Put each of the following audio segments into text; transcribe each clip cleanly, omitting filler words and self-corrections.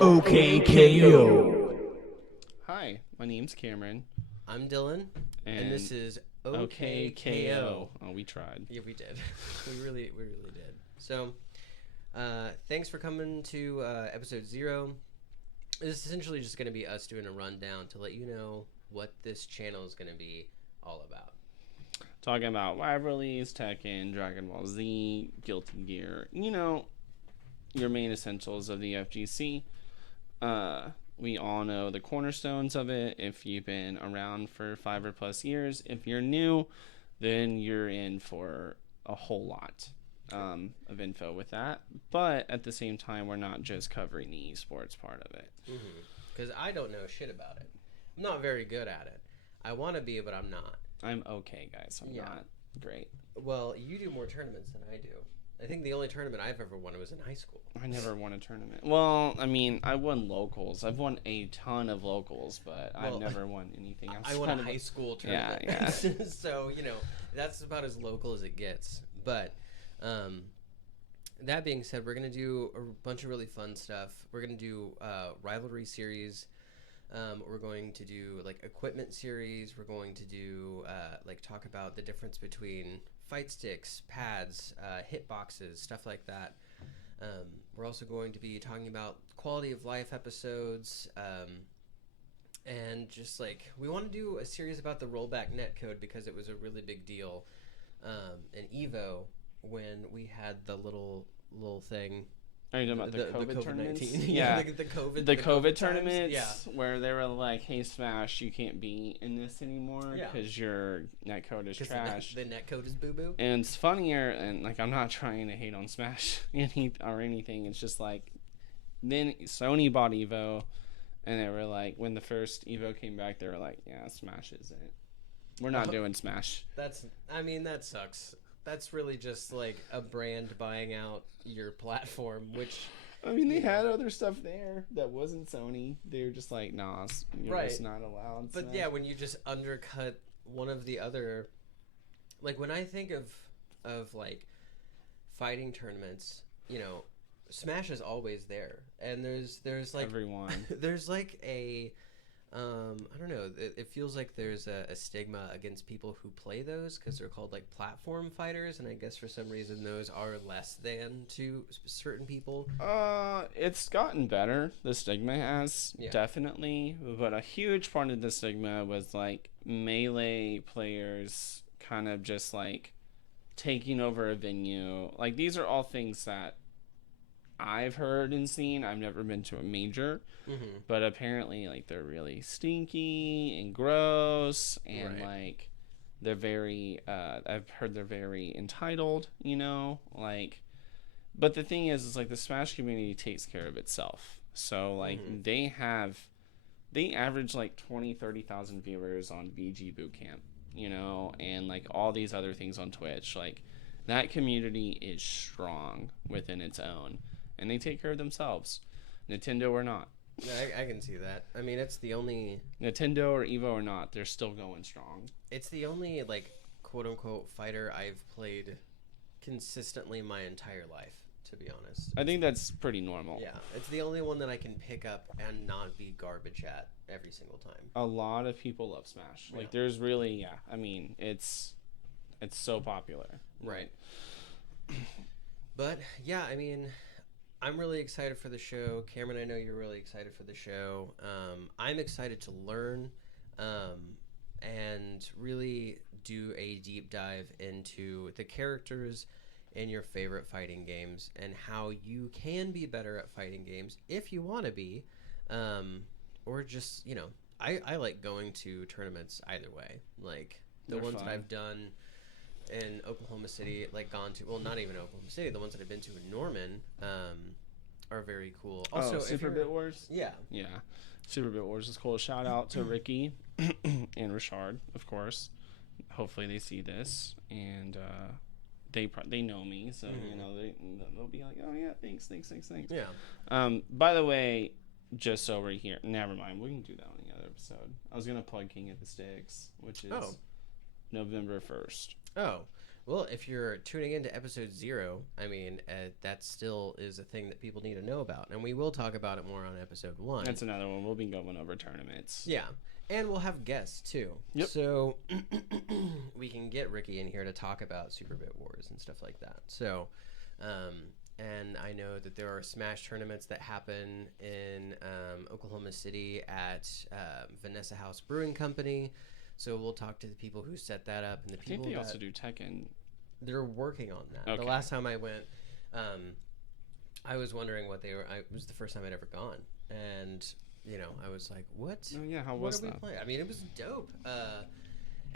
OKKO. Hi, my name's Cameron. I'm Dylan, and this is OKKO. Oh, we tried. Yeah, we did. we really did. So, thanks for coming to episode 0. This is essentially just going to be us doing a rundown to let you know what this channel is going to be all about. Talking about rivalries, Tekken, Dragon Ball Z, Guilty Gear. You know, your main essentials of the FGC. We all know the cornerstones of it if you've been around for 5 or plus years. If you're new, then you're in for a whole lot of info with that. But at the same time, we're not just covering the esports part of it. Because I don't know shit about it. I'm not very good at it. I want to be, but I'm not. I'm okay, guys. I'm not great. Well, you do more tournaments than I do. I think the only tournament I've ever won was in high school. I never won a tournament. Well, I mean, I won locals. I've won a ton of locals, but I've never won anything else. I won a high school tournament. Yeah. So, that's about as local as it gets. But that being said, we're going to do a bunch of really fun stuff. We're going to do rivalry series. We're going to do, equipment series. We're going to do, talk about the difference between fight sticks, pads, hitboxes, stuff like that. We're also going to be talking about quality of life episodes, and just we want to do a series about the rollback netcode because it was a really big deal in Evo when we had the little thing. Are you talking about the COVID tournaments? Yeah, the COVID tournaments. Where they were like, "Hey, Smash, you can't be in this anymore because your netcode is trash. The netcode is boo boo." And it's funnier, and I'm not trying to hate on Smash or anything. It's just then Sony bought Evo, and they were like, when the first Evo came back, they were like, "Yeah, Smash isn't. We're not doing Smash." That sucks. That's really just a brand buying out your platform, which... they had other stuff there that wasn't Sony. They were just like, nah, you're just not allowed. But yeah, when you just undercut one of the other... when I think of fighting tournaments, Smash is always there. And there's everyone. There's a... I don't know. It feels like there's a stigma against people who play those because they're called platform fighters, and I guess for some reason those are less than to certain people. It's gotten better. The stigma has definitely, but a huge part of the stigma was melee players kind of just taking over a venue. These are all things that I've heard and seen. I've never been to a major, but apparently they're really stinky and gross, and they're very I've heard they're very entitled, but the thing is the Smash community takes care of itself. So they average 20,000-30,000 viewers on VG Bootcamp, and all these other things on Twitch. That community is strong within its own. And they take care of themselves, Nintendo or not. Yeah, I can see that. It's the only... Nintendo or Evo or not, they're still going strong. It's the only, quote-unquote fighter I've played consistently my entire life, to be honest. I think that's pretty normal. Yeah, it's the only one that I can pick up and not be garbage at every single time. A lot of people love Smash. There's really, it's so popular. Right. But, yeah, I'm really excited for the show. Cameron, I know you're really excited for the show. I'm excited to learn and really do a deep dive into the characters in your favorite fighting games and how you can be better at fighting games if you want to be. Or just, I like going to tournaments either way. The ones that I've done in Oklahoma City, gone to, well, not even Oklahoma City, the ones that I've been to in Norman are very cool. Also, Super Bit Wars? Yeah. Super Bit Wars is cool. Shout out to Ricky and Richard, of course. Hopefully they see this, and they know me, so they'll be like, oh yeah, thanks. Yeah. By the way, just so we're here, never mind, we can do that on the other episode. I was gonna plug King of the Sticks, which is November 1st. Oh, Well, if you're tuning into episode 0, I mean, that still is a thing that people need to know about. And we will talk about it more on episode 1. That's another one. We'll be going over tournaments. Yeah. And we'll have guests, too. Yep. So we can get Ricky in here to talk about Super Bit Wars and stuff like that. So, and I know that there are Smash tournaments that happen in Oklahoma City at Vanessa House Brewing Company. So we'll talk to the people who set that up and the people. I think they also do Tekken. They're working on that. Okay. The last time I went, I was wondering what they were. It was the first time I'd ever gone, and I was like, "What? Oh yeah, how what was are we that? playing?" I mean, it was dope.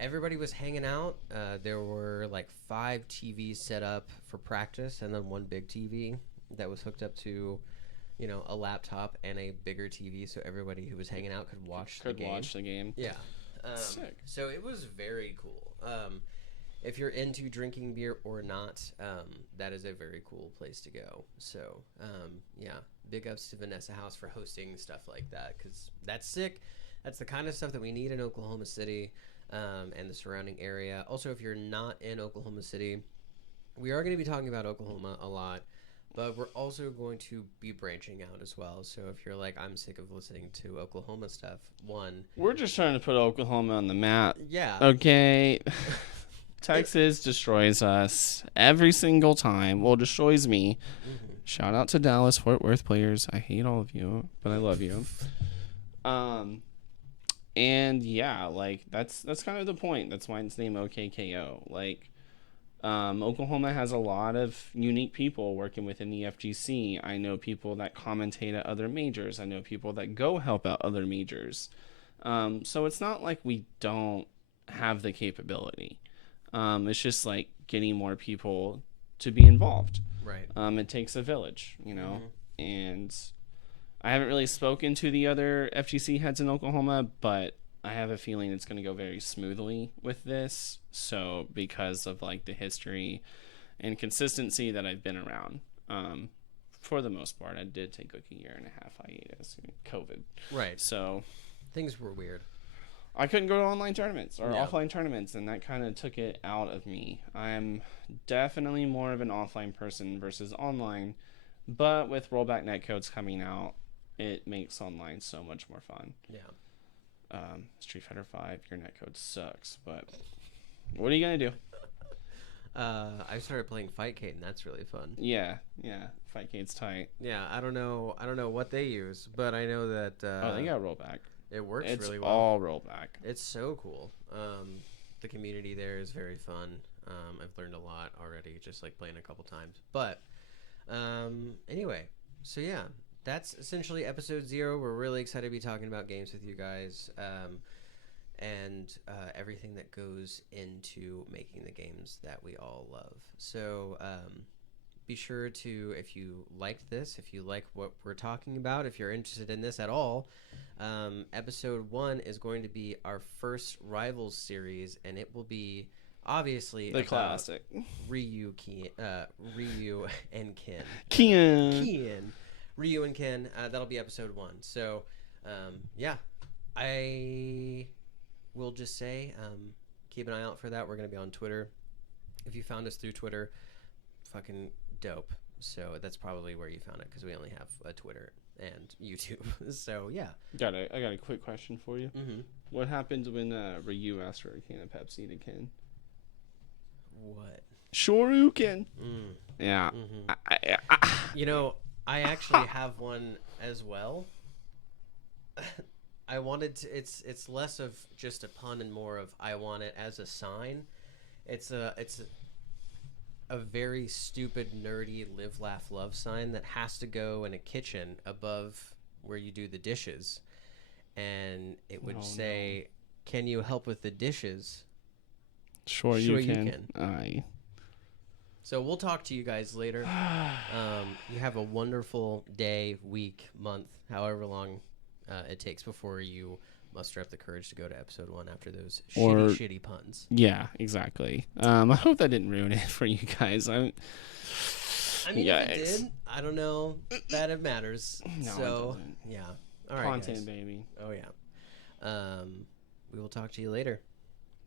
Everybody was hanging out. There were like 5 TVs set up for practice, and then one big TV that was hooked up to, a laptop and a bigger TV, so everybody who was hanging out could watch the game. Yeah. Sick. So it was very cool. If you're into drinking beer or not, that is a very cool place to go. So, yeah, big ups to Vanessa House for hosting stuff like that, because that's sick. That's the kind of stuff that we need in Oklahoma City and the surrounding area. Also, if you're not in Oklahoma City, we are going to be talking about Oklahoma a lot. But we're also going to be branching out as well. So if you're like, I'm sick of listening to Oklahoma stuff, we're just trying to put Oklahoma on the map. Yeah. Okay. Texas destroys us every single time. Well, destroys me. Mm-hmm. Shout out to Dallas Fort Worth players. I hate all of you, but I love you. And yeah, like that's kind of the point. That's why it's named OKKO. Like, Oklahoma has a lot of unique people working within the FGC. I know people that commentate at other majors. I know people that go help out other majors. So it's not like we don't have the capability. It's just like getting more people to be involved. Right. It takes a village, and I haven't really spoken to the other FGC heads in Oklahoma, but I have a feeling it's going to go very smoothly with this. So because of like the history and consistency that I've been around, for the most part, I did take like a 1.5 year hiatus, COVID. Right. So things were weird. I couldn't go to online tournaments or offline tournaments, and that kind of took it out of me. I'm definitely more of an offline person versus online, but with rollback netcodes coming out, it makes online so much more fun. Yeah. Street Fighter 5, your netcode sucks, but what are you gonna do? I started playing Fightcade, and that's really fun. Yeah, Fightcade's tight. Yeah, I don't know what they use, but I know that they got rollback. It works really well. It's all rollback. It's so cool. The community there is very fun. I've learned a lot already, just like playing a couple times. But anyway, so yeah, that's essentially episode 0. We're really excited to be talking about games with you guys, and everything that goes into making the games that we all love. So be sure to, if you liked this, if you like what we're talking about, if you're interested in this at all, episode 1 is going to be our first Rivals series, and it will be obviously the classic Ryu and Ken. Ryu and Ken. That'll be episode 1. So yeah, I will just say keep an eye out for that. We're going to be on Twitter. If you found us through Twitter, fucking dope. So that's probably where you found it, because we only have a Twitter and YouTube. So yeah. I got a quick question for you. Mm-hmm. What happened when Ryu asked for a can of Pepsi to Ken? What? Shoryuken. Yeah. Mm-hmm. I actually have one as well. I wanted to. It's less of just a pun and more of I want it as a sign. It's a very stupid, nerdy live, laugh, love sign that has to go in a kitchen above where you do the dishes, and it would say, "Can you help with the dishes?" Sure you can. Aye. So we'll talk to you guys later. You have a wonderful day, week, month, however long it takes before you muster up the courage to go to episode 1 after those shitty puns. Yeah, exactly. I hope that didn't ruin it for you guys. I mean, if it did, I don't know that it matters. No, so, it doesn't. Yeah. All right, Content, guys. baby. Oh, yeah. We will talk to you later.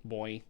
Boy.